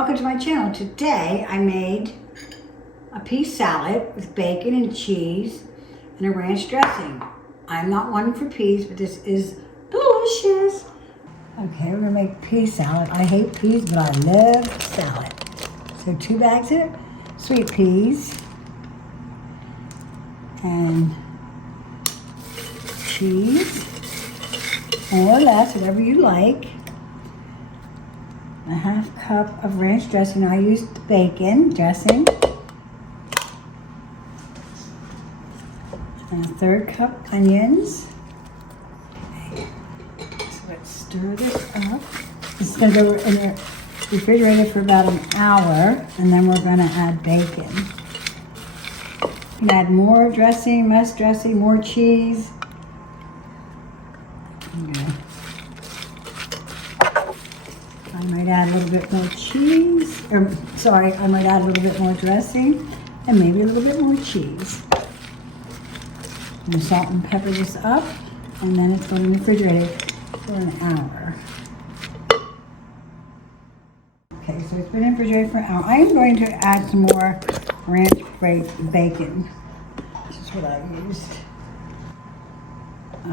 Welcome to my channel. Today I made a pea salad with bacon and cheese and a ranch dressing. I'm not one for peas, but this is delicious. Okay, we're gonna make pea salad. I hate peas, but I love salad. So 2 bags of sweet peas and cheese, more or less, whatever you like. A 1/2 cup of ranch dressing. I used bacon dressing. And a 1/3 cup onions. Okay. So let's stir this up. It's going to go in the refrigerator for about an hour, and then we're going to add bacon. You can add more dressing, less dressing, more cheese. Okay. I might add a little bit more cheese, I might add a little bit more dressing and maybe a little bit more cheese. I'm gonna salt and pepper this up, and then it's going in the refrigerator for an hour. Okay, so it's been in the refrigerator for an hour. I am going to add some more ranch bacon. This is what I used.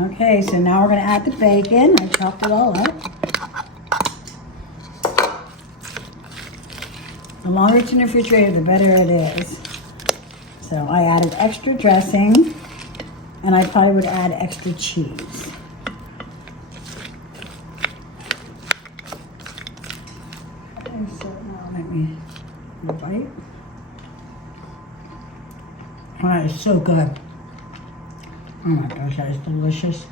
Okay, so now we're gonna add the bacon. I chopped it all up. The longer it's in the refrigerator, the better it is. So I added extra dressing, and I probably would add extra cheese. Okay, so now let me bite. Oh, that is so good. Oh my gosh, that is delicious.